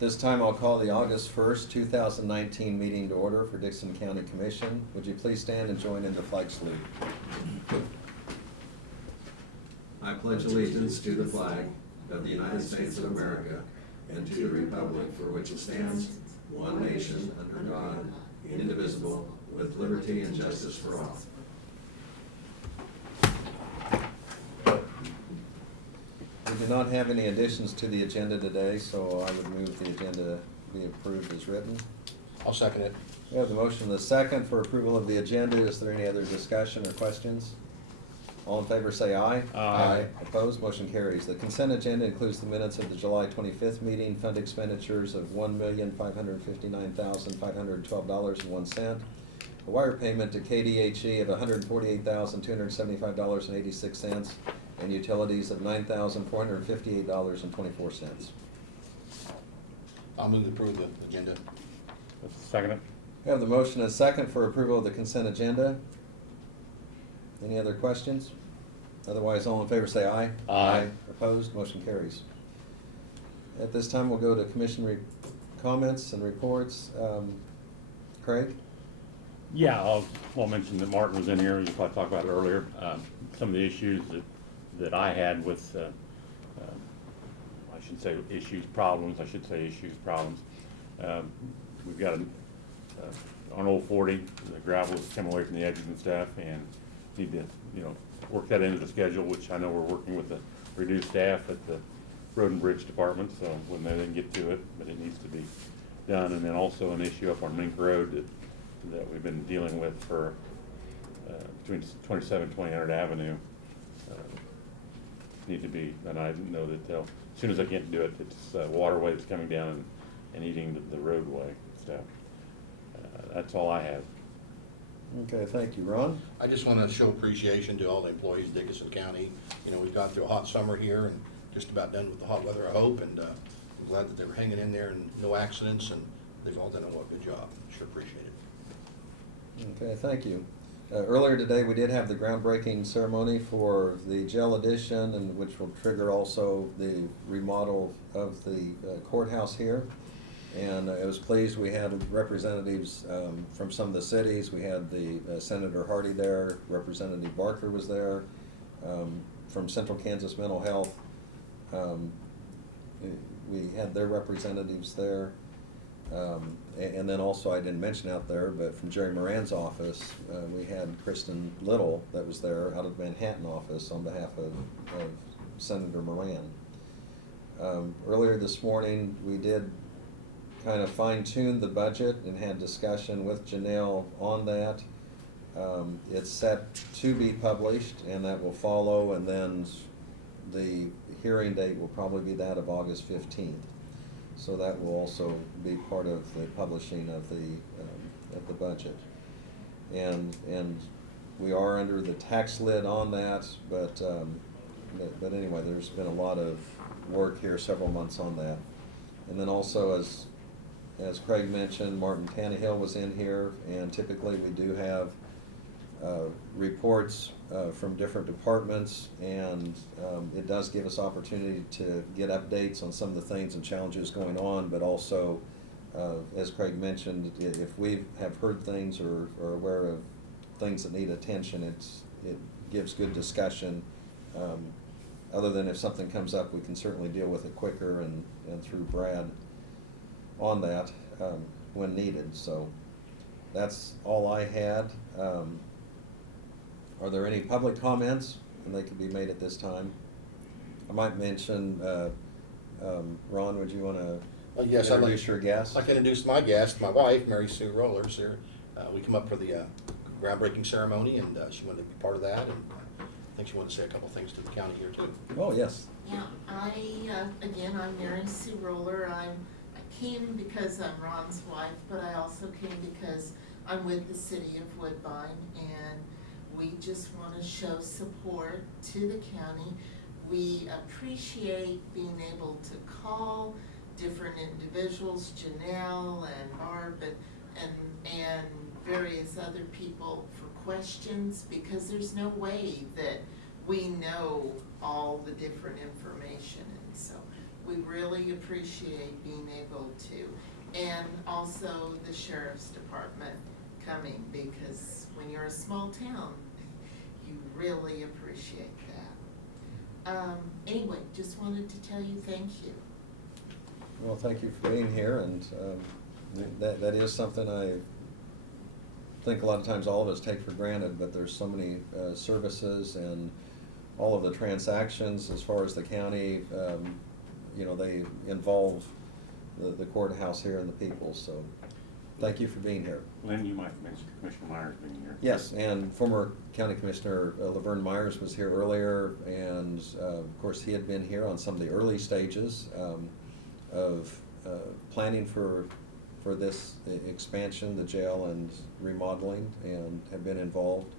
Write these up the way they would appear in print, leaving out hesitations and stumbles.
This time I'll call the August 1st, 2019 meeting to order for Dixon County Commission. Would you please stand and join in the flag salute? I pledge allegiance to the flag of the United States of America and to the republic for which it stands, one nation, under God, indivisible, with liberty and justice for all. We do not have any additions to the agenda today, so I would move the agenda be approved as written. I'll second it. We have the motion and the second for approval of the agenda. Is there any other discussion or questions? All in favor say aye. Aye. Opposed, motion carries. The consent agenda includes the minutes of the July 25th meeting, fund expenditures of $1,559,512.01, a wire payment to KDHE of $148,275.86, and utilities of $9,458.24. I'll move to approve the agenda. Second it. We have the motion and second for approval of the consent agenda. Any other questions? Otherwise, all in favor say aye. Aye. Opposed, motion carries. At this time, we'll go to commission comments and reports. Craig? Yeah, I'll mention that Martin was in here, you probably talked about it earlier. Some of the issues that I had with, I should say problems. We've got on Old 40, the gravel is coming away from the edges and stuff, and need to, work that into the schedule, which I know we're working with the reduced staff at the Road and Bridge Department, so when they didn't get to it, but it needs to be done. And then also an issue up on Mink Road that we've been dealing with for between 27 and 2000 Avenue. Need to be, and I know that as soon as I get to do it, it's waterway that's coming down and eating the roadway stuff. That's all I have. Okay, thank you. Ron? I just want to show appreciation to all the employees of Dickinson County. We've gone through a hot summer here and just about done with the hot weather, I hope, and I'm glad that they were hanging in there and no accidents, and they've all done a good job. Sure appreciate it. Okay, thank you. Earlier today, we did have the groundbreaking ceremony for the jail addition, and which will trigger also the remodel of the courthouse here. And I was pleased we had representatives from some of the cities. We had the Senator Hardy there, Representative Barker was there, from Central Kansas Mental Health. We had their representatives there. And then also, I didn't mention out there, but from Jerry Moran's office, we had Kristen Little that was there out of the Manhattan office on behalf of Senator Moran. Earlier this morning, we did kind of fine-tune the budget and had discussion with Janelle on that. It's set to be published, and that will follow, and then the hearing date will probably be that of August 15th. So that will also be part of the publishing of the budget. And we are under the tax lid on that, but anyway, there's been a lot of work here, several months on that. And then also, as Craig mentioned, Martin Tannehill was in here, and typically we do have reports from different departments, and it does give us opportunity to get updates on some of the things and challenges going on, but also, as Craig mentioned, if we have heard things or are aware of things that need attention, it gives good discussion. Other than if something comes up, we can certainly deal with it quicker and through Brad on that when needed. So that's all I had. Are there any public comments? And they can be made at this time. I might mention, Ron, would you want to Yes, introduce your guest? I'd like to introduce my guest, my wife, Mary Sue Rollers here. We come up for the groundbreaking ceremony, and she wanted to be part of that, and I think she wanted to say a couple things to the county here too. Oh, yes. Yeah, again, I'm Mary Sue Roller. I came because I'm Ron's wife, but I also came because I'm with the city of Woodbine, and we just want to show support to the county. We appreciate being able to call different individuals, Janelle and Barb and various other people for questions, because there's no way that we know all the different information, and so we really appreciate being able to. And also the sheriff's department coming, because when you're a small town, you really appreciate that. Anyway, just wanted to tell you thank you. Well, thank you for being here, and that is something I think a lot of times all of us take for granted, but there's so many services and all of the transactions as far as the county, you know, they involve the courthouse here and the people, so thank you for being here. Lynn, you might mention Commissioner Myers being here. Yes, and former County Commissioner Laverne Myers was here earlier, and of course, he had been here on some of the early stages of planning for this expansion, the jail and remodeling, and have been involved.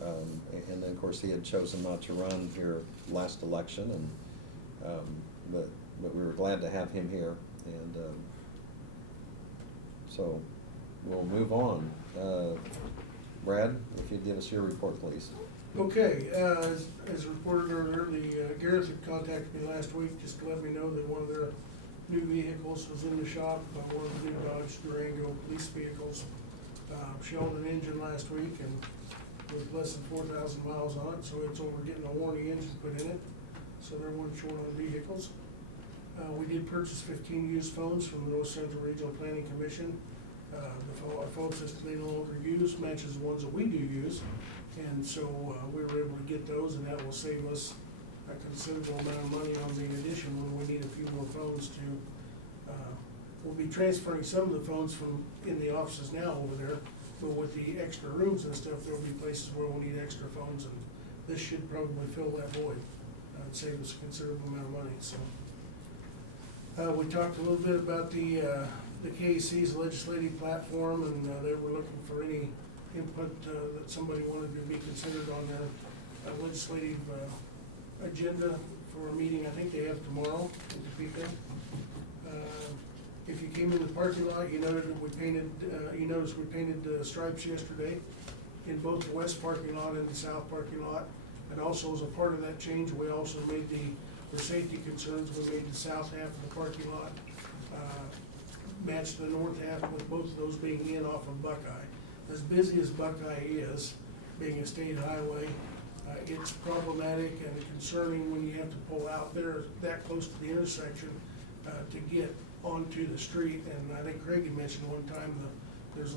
And then, of course, he had chosen not to run here last election, and but we were glad to have him here, and so we'll move on. Brad, if you'd give us your report, please. Okay, as reported earlier, Gareth had contacted me last week just to let me know that one of their new vehicles was in the shop, one of the new Dodge Durango police vehicles. Shelled an engine last week and with less than 4,000 miles on it, so it's over getting a warranty engine put in it. So they're one short on vehicles. We did purchase 15 used phones from the North Central Regional Planning Commission. Our phone system they no longer use matches the ones that we do use, and so we were able to get those, and that will save us a considerable amount of money on the addition when we need a few more phones to. We'll be transferring some of the phones from in the offices now over there, but with the extra rooms and stuff, there'll be places where we'll need extra phones, and this should probably fill that void and save us a considerable amount of money. So we talked a little bit about the KAC's legislative platform, and they were looking for any input that somebody wanted to be considered on their legislative agenda for a meeting. I think they have tomorrow in Topeka. If you came in the parking lot, you noticed we painted stripes yesterday in both the west parking lot and the south parking lot. And also as a part of that change, we also made for safety concerns, we made the south half of the parking lot match the north half, with both of those being in off of Buckeye. As busy as Buckeye is, being a state highway, it's problematic and concerning when you have to pull out there that close to the intersection to get onto the street. And I think Craig had mentioned one time was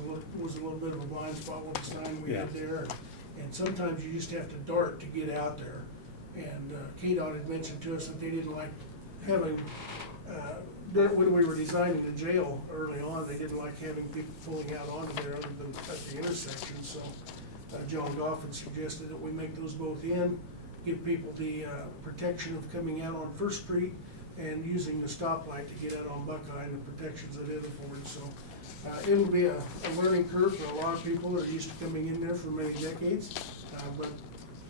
a little bit of a blind spot with the sign we had there. And sometimes you just have to dart to get out there. And KDOT had mentioned to us that they didn't like having, when we were designing the jail early on, they didn't like having people pulling out onto there other than at the intersection. So John Goff had suggested that we make those both in, give people the protection of coming out on First Street and using the stoplight to get out on Buckeye and the protections that it affords. So it'll be a learning curve for a lot of people that are used to coming in there for many decades. But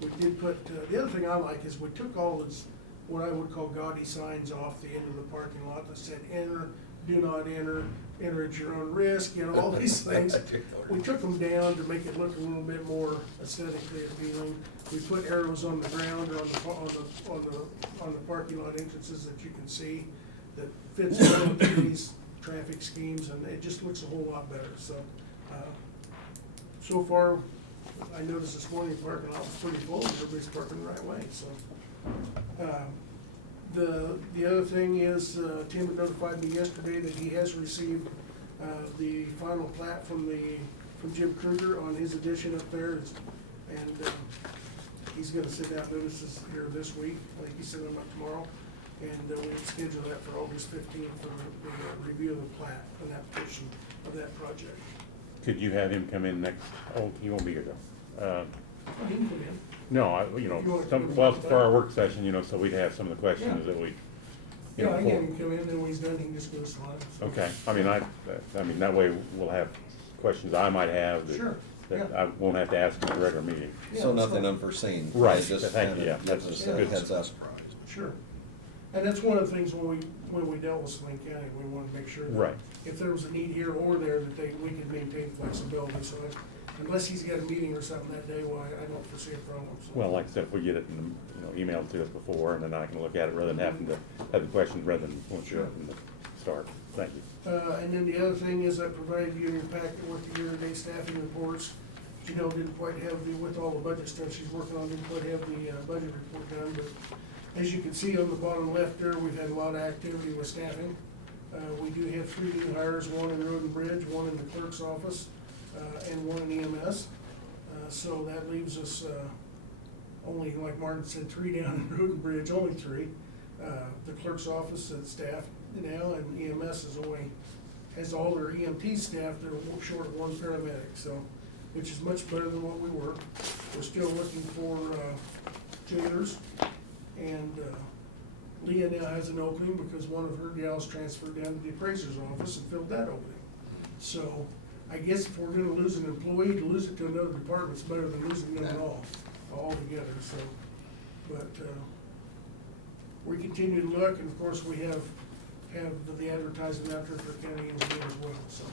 we did put, the other thing I like is we took all this, what I would call gaudy signs off the end of the parking lot that said enter, do not enter, enter at your own risk, you know, all these things. We took them down to make it look a little bit more aesthetically appealing. We put arrows on the ground or on the parking lot entrances that you can see that fits into these traffic schemes, and it just looks a whole lot better. So, so far, I noticed this morning the parking lot was pretty full, and everybody's parking the right way. So, the other thing is, Tim had notified me yesterday that he has received the final plat from Jim Kruger on his addition up there, and he's going to send out notices here this week. I think he's sending them up tomorrow, and we schedule that for August 15th for the review of the plat and application of that project. Could you have him come in next, oh, he won't be here though. He can come in. No, You want to come well, in? for our work session, so we'd have some of the questions Yeah. that we, Yeah, I get him to come in, and when he's done, he can just go slide. So. okay, I mean, that way we'll have questions I might have Sure, that yeah. I won't have to ask in a regular meeting. Yeah, So that's nothing fine. unforeseen. Right, Just thank you, kinda yeah, gives that's us a good. heads up. Sure. And that's one of the things when we dealt with Saline County, we wanted to make sure that Right. if there was a need here or there, that we could maintain flexibility. So unless he's got a meeting or something that day, why, I don't foresee a problem, so. Well, like I said, if we get it in, emailed to us before, and then I can look at it rather than having to have the questions rather than once you're from the start. Thank you. And then the other thing is I provided you in your packet with the year-to-date staffing reports. Janelle didn't quite have with all the budget stuff she's working on, didn't quite have the budget report done, but as you can see on the bottom left there, we've had a lot of activity with staffing. We do have 3 new hires, 1 in Road and Bridge, 1 in the clerk's office, and 1 in EMS. So that leaves us only, like Martin said, 3 down in Road and Bridge, only 3. The clerk's office is staffed now, and EMS has all their EMT staff, they're short of 1 paramedic, so, which is much better than what we were. We're still looking for jailers, and Leah now has an opening because one of her gals transferred down to the appraiser's office and filled that opening. So I guess if we're gonna lose an employee, to lose it to another department's better than losing them at all, altogether, so. But we continue to look, and of course, we have the advertising out there for county engineer as well, so.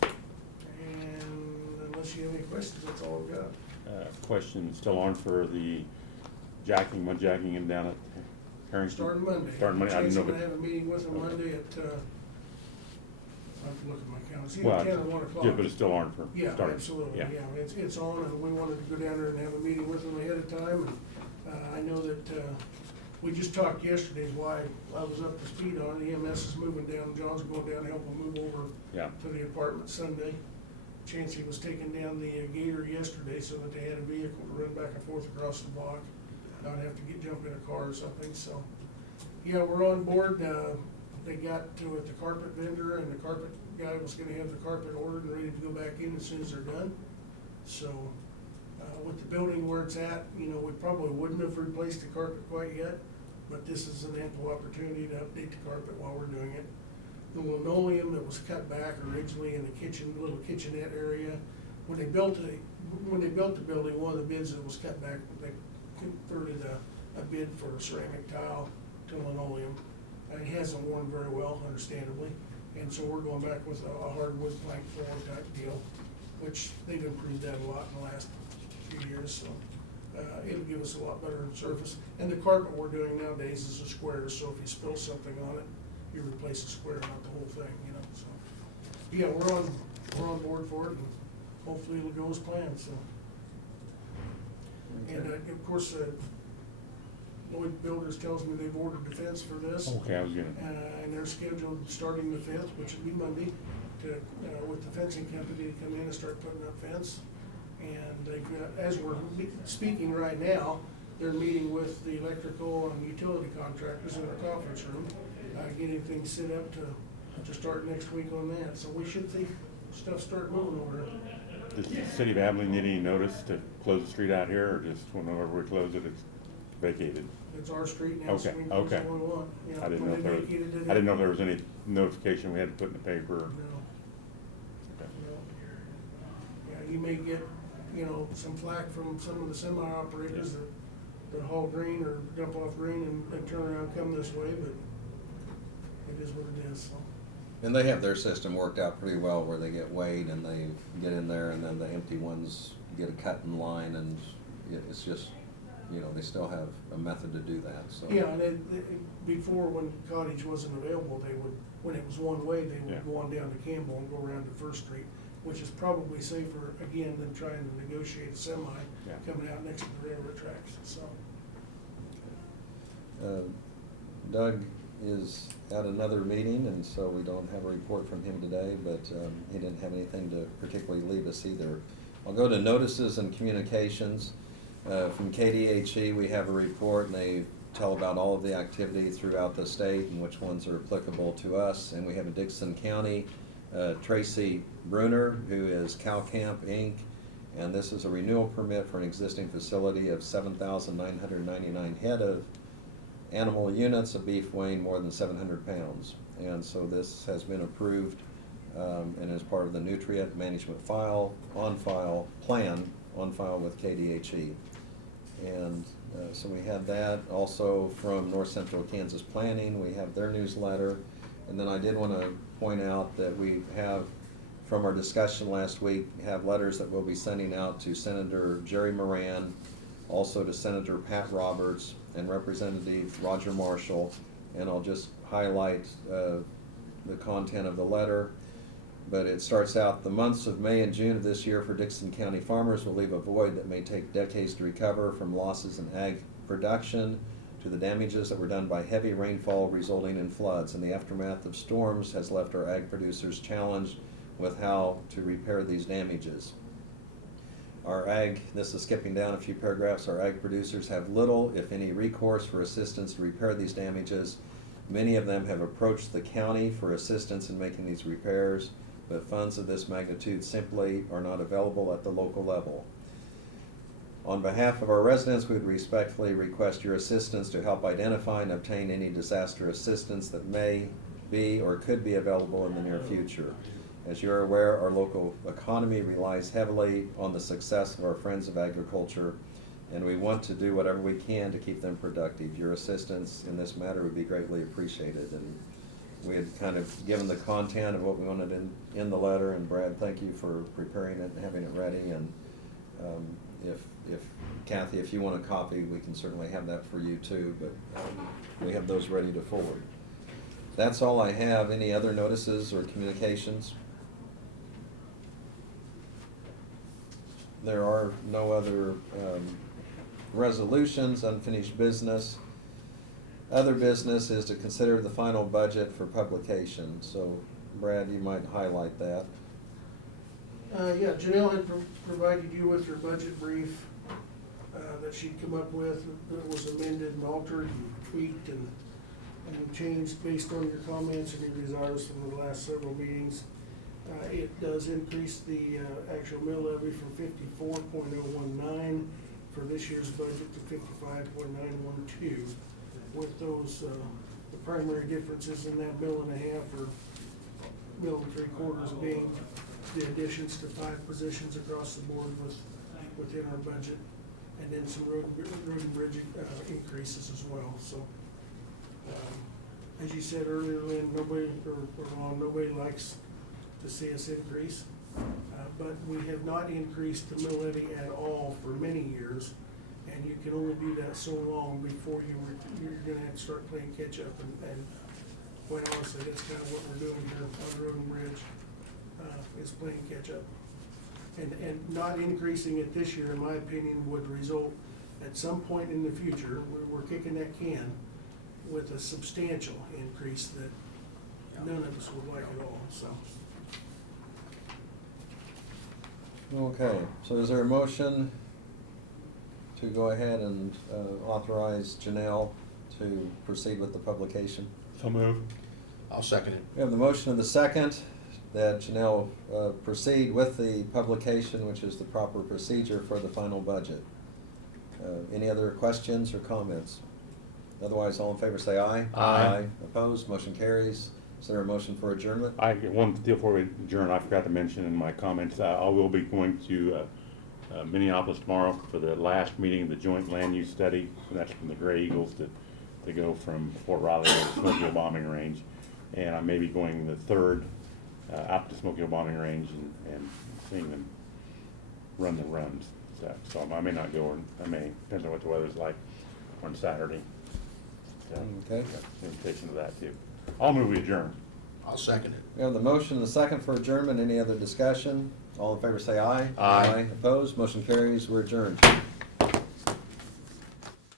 And unless you have any questions, that's all I've got. Question still on for the mud jacking and down at Harrington? Starting Monday. Starting Monday, I didn't know. I'm if gonna it- have a meeting with them Monday at, I have to look at my calendar, it's Well, either 10 or 1 o'clock. Yeah, but it's still on for Yeah, starting. absolutely, Yeah. yeah, it's on, and we wanted to go down there and have a meeting with them ahead of time, and, I know that, we just talked yesterday why I was up to speed on it, EMS is moving down, John's going down to help them move over Yeah. to the apartment Sunday. Chancey was taking down the gator yesterday so that they had a vehicle to run back and forth across the block, not have to jump in a car or something, so. Yeah, we're on board, they got to with the carpet vendor, and the carpet guy was gonna have the carpet ordered and ready to go back in as soon as they're done. So, with the building where it's at, we probably wouldn't have replaced the carpet quite yet, but this is an ample opportunity to update the carpet while we're doing it. The linoleum that was cut back originally in the kitchen, little kitchenette area, when they built the building, one of the bids that was cut back, they converted a bid for ceramic tile to linoleum. It hasn't worn very well, understandably, and so we're going back with a hardwood plank floor type deal, which they've improved that a lot in the last few years, so. It'll give us a lot better surface, and the carpet we're doing nowadays is a square, so if you spill something on it, you replace the square, not the whole thing, so. Yeah, we're on board for it, and hopefully it'll go as planned, so. And, of course, Lloyd Builders tells me they've ordered the fence for this. Okay, I was gonna, And they're scheduled starting the 5th, which will be Monday, to, with the fencing company to come in and start putting up fence. And they've got, as we're speaking right now, they're meeting with the electrical and utility contractors in our conference room, getting things set up to start next week on that. So we should see stuff start moving over there. does the city of Abilene need any notice to close the street out here, or just whenever we close it, it's vacated? It's our street now, so Okay, we can do okay. what we want. You I didn't know when if they there was, vacated it, I didn't know if there was any notification we had to put in the paper. No. Okay. Yeah, you may get, some flack from some of the semi-operators that haul grain or dump off grain and turn around and come this way, but it is what it is, so. And they have their system worked out pretty well where they get weighed and they get in there, and then the empty ones get a cut in line, and it's just, they still have a method to do that, so. Yeah, and before, when Cottage wasn't available, when it was one way, they Yeah. would go on down to Campbell and go around to First Street, which is probably safer, again, than trying to negotiate a semi Yeah. coming out next to the railroad tracks, so. Doug is at another meeting, and so we don't have a report from him today, but he didn't have anything to particularly leave us either. I'll go to notices and communications. From KDHE, we have a report, and they tell about all of the activity throughout the state and which ones are applicable to us. And we have in Dixon County, Tracy Bruner, who is Cow Camp Inc., and this is a renewal permit for an existing facility of 7,999 head of animal units of beef weighing more than 700 pounds. And so this has been approved and is part of the nutrient management on file with KDHE. And so we had that. Also from North Central Kansas Planning, we have their newsletter. And then I did want to point out that we have from our discussion last week, have letters that we'll be sending out to Senator Jerry Moran, also to Senator Pat Roberts and Representative Roger Marshall. And I'll just highlight the content of the letter. But it starts out, the months of May and June of this year for Dixon County farmers will leave a void that may take decades to recover, from losses in ag production to the damages that were done by heavy rainfall resulting in floods. And the aftermath of storms has left our ag producers challenged with how to repair these damages. Our ag, this is skipping down a few paragraphs, our ag producers have little, if any, recourse for assistance to repair these damages. Many of them have approached the county for assistance in making these repairs, but funds of this magnitude simply are not available at the local level. On behalf of our residents, we would respectfully request your assistance to help identify and obtain any disaster assistance that may be or could be available in the near future. As you are aware, our local economy relies heavily on the success of our friends of agriculture, and we want to do whatever we can to keep them productive. Your assistance in this matter would be greatly appreciated. And we had kind of given the content of what we wanted in the letter, and Brad, thank you for preparing it and having it ready. And if Kathy, if you want a copy, we can certainly have that for you too, but we have those ready to forward. That's all I have. Any other notices or communications? There are no other resolutions, unfinished business. Other business is to consider the final budget for publication. So Brad, you might highlight that. Yeah, Janelle had provided you with your budget brief that she'd come up with, that was amended and altered and tweaked and changed based on your comments and your desires from the last several meetings. It does increase the actual mill levy from 54.019 for this year's budget to 55.912. With those, the primary differences in that mill and a half or mill and 3/4 being the additions to 5 positions across the board within our budget, and then some road and bridge increases as well. So, as you said earlier, Lynn, nobody likes to see us increase, but we have not increased the mill levy at all for many years, and you can only do that so long before you're gonna have to start playing catch up, and quite honestly, that's kind of what we're doing here on Road and Bridge, is playing catch up. And not increasing it this year, in my opinion, would result at some point in the future, we're kicking that can with a substantial increase that none of us would like at all, so. Okay, so is there a motion to go ahead and authorize Janelle to proceed with the publication? So move. I'll second it. We have the motion and the second that Janelle proceed with the publication, which is the proper procedure for the final budget. Any other questions or comments? Otherwise, all in favor say aye. Aye. Opposed, motion carries. Is there a motion for adjournment? One deal before we adjourn, I forgot to mention in my comments, I will be going to Minneapolis tomorrow for the last meeting of the joint land use study, and that's from the Gray Eagles to go from Fort Riley to the Smoky Hill Bombing Range. And I may be going the third out to Smoky Hill Bombing Range and seeing them run the runs. So I may not go, or I may, depends on what the weather's like on Saturday. So, Okay. got the invitation to that too. I'll move we adjourn. I'll second it. We have the motion and the second for adjournment. Any other discussion? All in favor say aye. Aye. Opposed, motion carries. We're adjourned.